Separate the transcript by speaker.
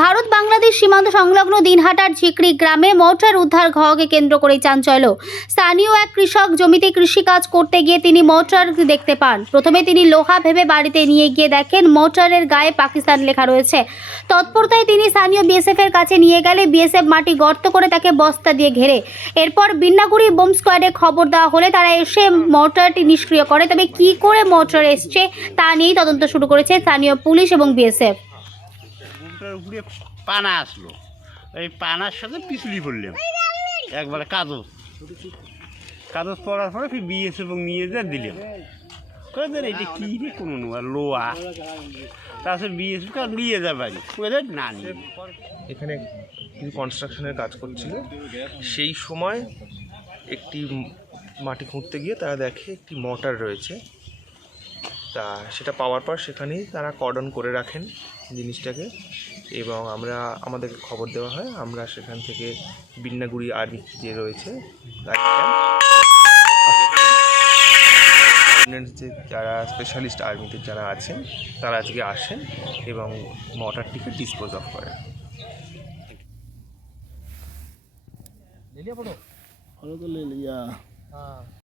Speaker 1: ভারত বাংলাদেশ সীমান্ত সংলগ্ন দিনহাটার ঝিকড়ি গ্রামে মোটর উদ্ধার ঘকে কেন্দ্র করে চাঞ্চল্য। স্থানীয় এক কৃষক জমিতে কৃষিকাজ করতে গিয়ে তিনি মোটর দেখতে পান। প্রথমে তিনি লোহা ভেবে বাড়িতে নিয়ে গিয়ে দেখেন মোটরের গায়ে পাকিস্তান লেখা রয়েছে। তৎপরতায় তিনি স্থানীয় বিএসএফ এর কাছে নিয়ে গেলে বিএসএফ মাটি গর্ত করে তাকে বস্তা দিয়ে ঘেরে। এরপর বিন্নাগুড়ি বোম স্কোয়াডে খবর দেওয়া হলে তারা এসে মোটরটি নিষ্ক্রিয় করে। তবে কি করে মোটর এসছে তা নিয়েই তদন্ত শুরু করেছে স্থানীয় পুলিশ এবং বিএসএফ।
Speaker 2: বুকটার উপরে পানা আসলো। এই পানার সাথে পিছলি পড়লাম। একবারে কাগজ। কাগজ পড়ার পরে ফির বিএস এবং নিয়ে যা দিলাম। কয়েদের এটা কী রে কোনো লোয়া? তারপরে বিএস নিয়ে যা বাড়ি। না
Speaker 3: এখানে কনস্ট্রাকশনের কাজ করছিল। সেই সময় একটি মাটি খুঁড়তে গিয়ে তারা দেখে একটি মোটর রয়েছে। তা সেটা পাওয়ার পর সেখানেই তারা কর্ডন করে রাখেন জিনিসটাকে এবং আমরা আমাদেরকে খবর দেওয়া হয় আমরা সেখান থেকে বিন্নাগুড়ি আর্মি যে রয়েছে যে যারা স্পেশালিস্ট আর্মিতে যারা আছেন তারা আজকে আসেন এবং মোটরটিকে ডিসপোজ অফ করেন
Speaker 4: ফটো तो ले लिया